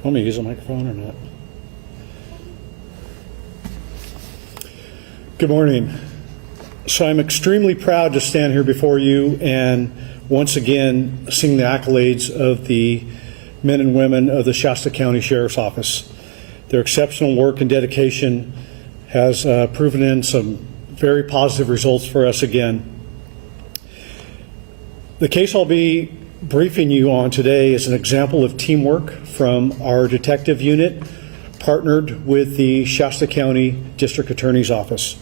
you want me to use a microphone or not? Good morning. So I'm extremely proud to stand here before you and once again sing the accolades of the men and women of the Shasta County Sheriff's Office. Their exceptional work and dedication has proven in some very positive results for us again. The case I'll be briefing you on today is an example of teamwork from our detective unit partnered with the Shasta County District Attorney's Office.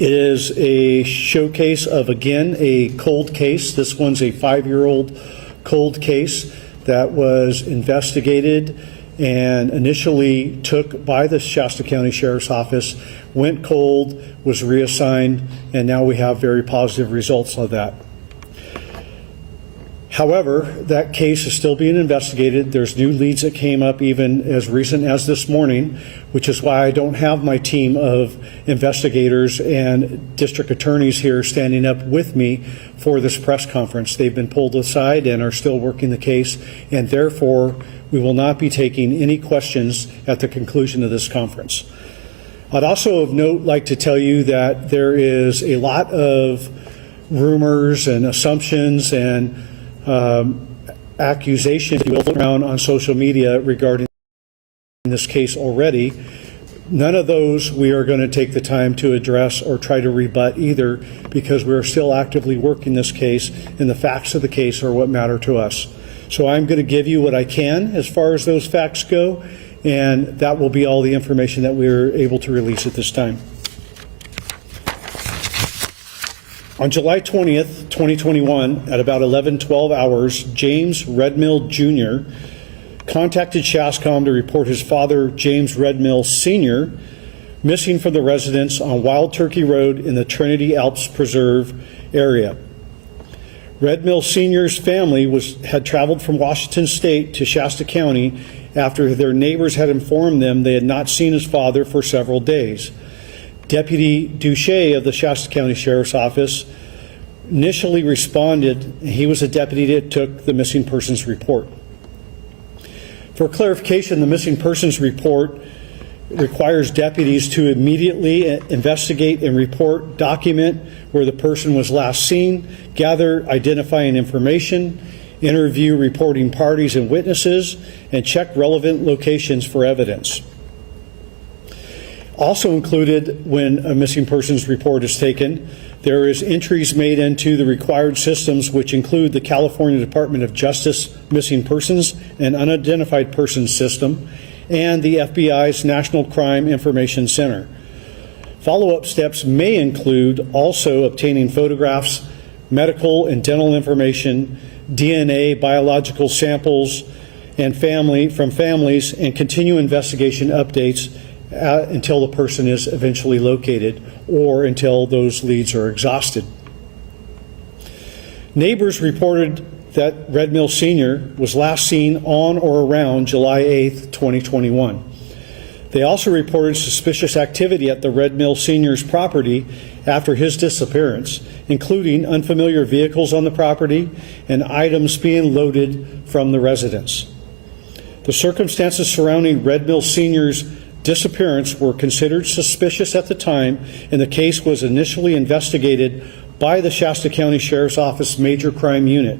It is a showcase of, again, a cold case. This one's a 5-year-old cold case that was investigated and initially took by the Shasta County Sheriff's Office, went cold, was reassigned, and now we have very positive results of that. However, that case is still being investigated. There's new leads that came up even as recent as this morning, which is why I don't have my team of investigators and district attorneys here standing up with me for this press conference. They've been pulled aside and are still working the case, and therefore we will not be taking any questions at the conclusion of this conference. I'd also of note like to tell you that there is a lot of rumors and assumptions and accusations around on social media regarding this case already. None of those we are going to take the time to address or try to rebut either, because we are still actively working this case and the facts of the case are what matter to us. So I'm going to give you what I can as far as those facts go, and that will be all the information that we're able to release at this time. On July 20th, 2021, at about 11:12 hours, James Redmill Jr. contacted SHASCOM to report his father, James Redmill Sr., missing from the residence on Wild Turkey Road in the Trinity Alps Preserve area. Redmill Sr.'s family had traveled from Washington State to Shasta County after their neighbors had informed them they had not seen his father for several days. Deputy Duche of the Shasta County Sheriff's Office initially responded. He was the deputy that took the missing persons report. For clarification, the missing persons report requires deputies to immediately investigate and report, document where the person was last seen, gather identifying information, interview reporting parties and witnesses, and check relevant locations for evidence. Also included when a missing persons report is taken, there is entries made into the required systems, which include the California Department of Justice Missing Persons and Unidentified Persons System and the FBI's National Crime Information Center. Follow-up steps may include also obtaining photographs, medical and dental information, DNA, biological samples, and from families, and continue investigation updates until the person is eventually located or until those leads are exhausted. Neighbors reported that Redmill Sr. was last seen on or around July 8th, 2021. They also reported suspicious activity at the Redmill Sr.'s property after his disappearance, including unfamiliar vehicles on the property and items being loaded from the residence. The circumstances surrounding Redmill Sr.'s disappearance were considered suspicious at the time, and the case was initially investigated by the Shasta County Sheriff's Office Major Crime Unit.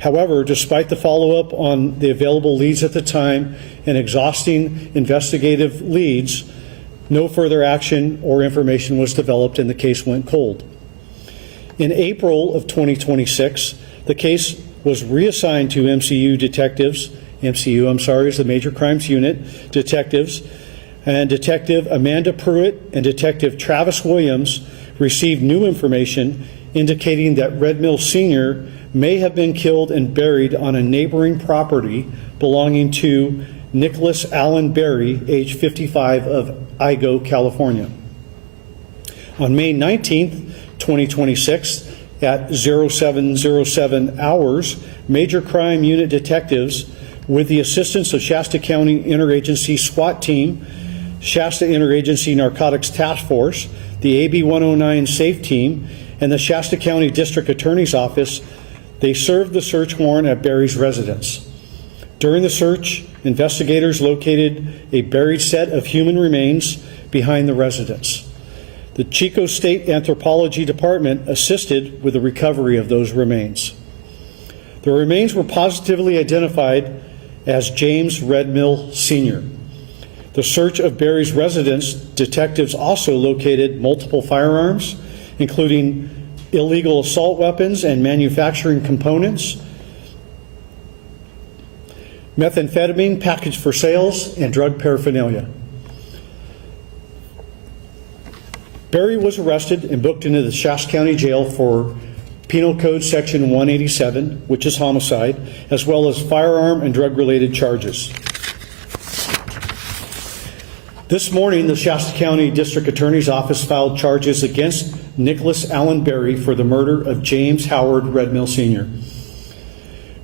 However, despite the follow-up on the available leads at the time and exhausting investigative leads, no further action or information was developed and the case went cold. In April of 2026, the case was reassigned to MCU detectives. MCU, I'm sorry, is the Major Crimes Unit detectives, and Detective Amanda Pruitt and Detective Travis Williams received new information indicating that Redmill Sr. may have been killed and buried on a neighboring property belonging to Nicholas Allen Berry, age 55, of Igo, California. On May 19th, 2026, at 0707 hours, Major Crime Unit detectives, with the assistance of Shasta County Interagency SWAT Team, Shasta Interagency Narcotics Task Force, the AB 109 SAFE Team, and the Shasta County District Attorney's Office, they served the search warrant at Berry's residence. During the search, investigators located a buried set of human remains behind the residence. The Chico State Anthropology Department assisted with the recovery of those remains. The remains were positively identified as James Redmill Sr. The search of Barry's residence, detectives also located multiple firearms, including illegal assault weapons and manufacturing components, methamphetamine packaged for sales, and drug paraphernalia. Barry was arrested and booked into the Shasta County Jail for Penal Code Section 187, which is homicide, as well as firearm and drug-related charges. This morning, the Shasta County District Attorney's Office filed charges against Nicholas Allen Barry for the murder of James Howard Redmill Sr.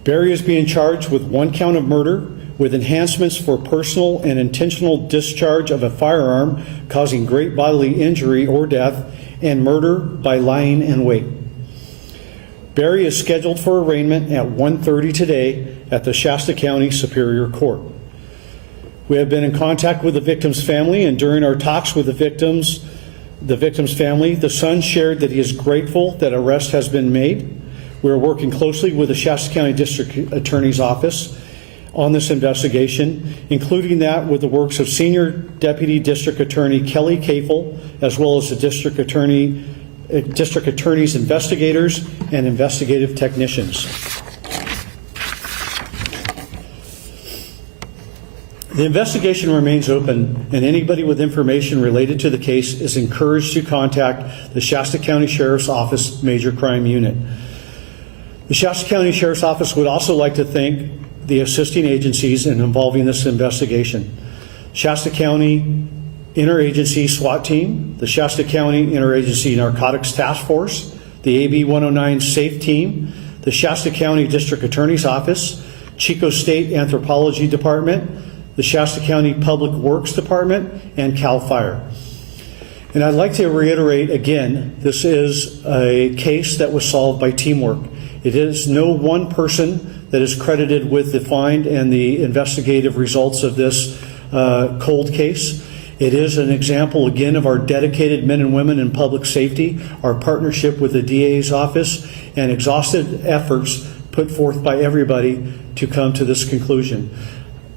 Barry is being charged with 1 count of murder with enhancements for personal and intentional discharge of a firearm causing great bodily injury or death, and murder by lying in wait. Barry is scheduled for arraignment at 1:30 today at the Shasta County Superior Court. We have been in contact with the victim's family, and during our talks with the victim's family, the son shared that he is grateful that arrest has been made. We are working closely with the Shasta County District Attorney's Office on this investigation, including that with the works of Senior Deputy District Attorney Kelly Kafel, as well as the District Attorney's investigators and investigative technicians. The investigation remains open, and anybody with information related to the case is encouraged to contact the Shasta County Sheriff's Office Major Crime Unit. The Shasta County Sheriff's Office would also like to thank the assisting agencies in involving this investigation. Shasta County Interagency SWAT Team, the Shasta County Interagency Narcotics Task Force, the AB 109 SAFE Team, the Shasta County District Attorney's Office, Chico State Anthropology Department, the Shasta County Public Works Department, and CAL FIRE. And I'd like to reiterate again, this is a case that was solved by teamwork. It is no one person that is credited with the find and the investigative results of this cold case. It is an example, again, of our dedicated men and women in public safety, our partnership with the DA's office, and exhaustive efforts put forth by everybody to come to this conclusion.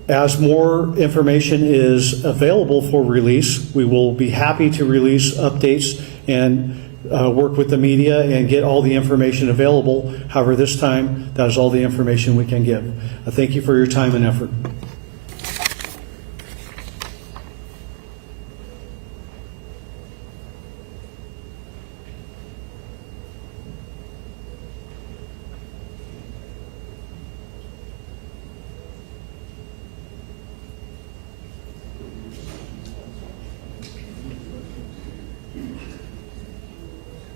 As more information is available for release, we will be happy to release updates and work with the media and get all the information available. However, this time, that is all the information we can give. Thank you for your time and effort.